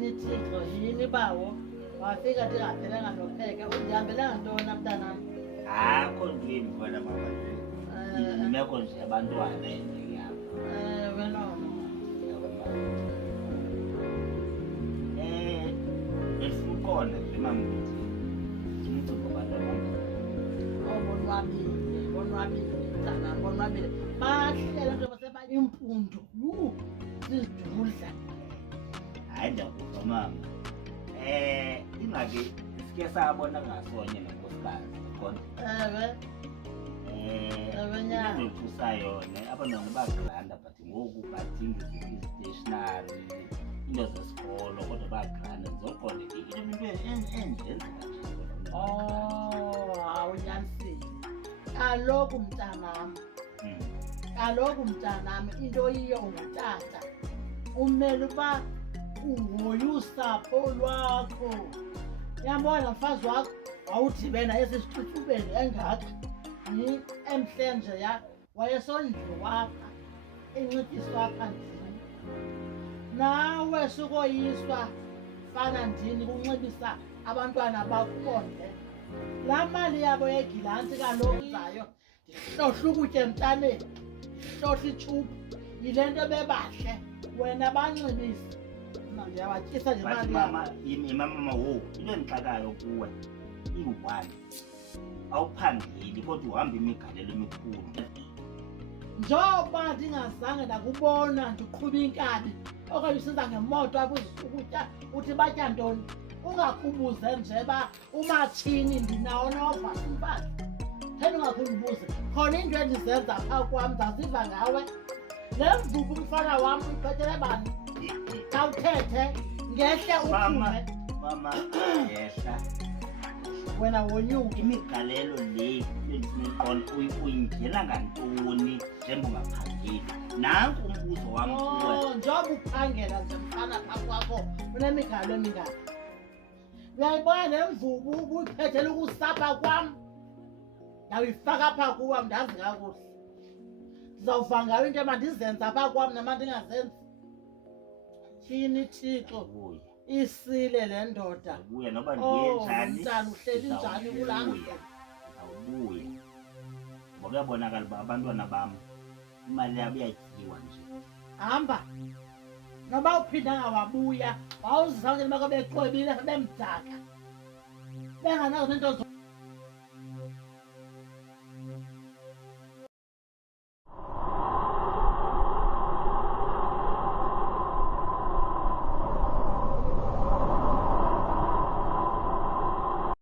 Yini Thixo, yini bawo? Wafika ndingaphelanga nopheka. Undihambelanga ntona mntanam? Akho ndimi wena mama. Imeko nje yabantwana yapha. Wena. Besikhona nje mama ukuthi umcimbi wabantwana. Bonwabile mntanam, bonwabile. Bahlela nje baseba imfundo. Sizidudla. Hayi ndakuva mama. Ingake sike sabona ngasonye nenkosikazi khona. Ndothusayo abantwana bagranda but ngoku badinga i-stationary into zesikolo kodwa bagranda zokhona into enzenzeka nje. Awunyanisile. Kaloku mntanam into yiyo ngutata. Umele uba uhoye usapho lwakho. Yabona mfazi wakho wawudibena esisithuthubeni engaka. Emhle nje wayesondliwa apha encediswa apha ndini. Nawe sukoyiswa fana ndini kunxibisa abantwana bakubonde. Laa mali yabo yegilanti kaloku zayo ndihlohla ukutya emntaneni, ndihlohla itshubhu. Yile nto bebahle wena banxibisa. Ndiyawatyisa nje mali mama wo into endixakayo kuwe iyi-1 awuphangeli kodwa uhamba imigalelo emikhulu. Njoba ndingazange ndakubona ndiqhuba inkabi okanye usiza ngemoto apho ukutya uthi batya ntoni, ungakhubuze nje ba umatshini ndinawo novasa impahla. Thena ungakhundibuze khona into endizenza phaa kwam ndaziva ngawe. Le mvubu umfana wam uyiphethele bani? Khawuthethe ngehle uphume. Mama yehla Wena wonyuke. Imigalelo le bendisineqondo uyingena ngantoni njengoba ungaphangeli? Nanku umbuzo wam kuwe. Njengoba uphangela nje mfana phaa kwakho unemigalelo emingaphi? Uyayibona le mvubu ubuyiphethele ukusapha kwam. Ndawuyifaka apha kuwam ndazi kakuhle. Ndizawuva ngayo into emandizenza apha kwam nama ndingazenzi. Tyhini Thixo. Isile le ndoda. Ubuya noba ndibuye njani. Mntana uhleli njani kulaa mzi? Awubuya. Ngoba kuyabonakala uba abantwana bam imali yabo iyatyiwa nje. Hamba. Noba uphindanga wabuya, wawuzizawuthi bakho beqwebile bemdaka. Benganazo into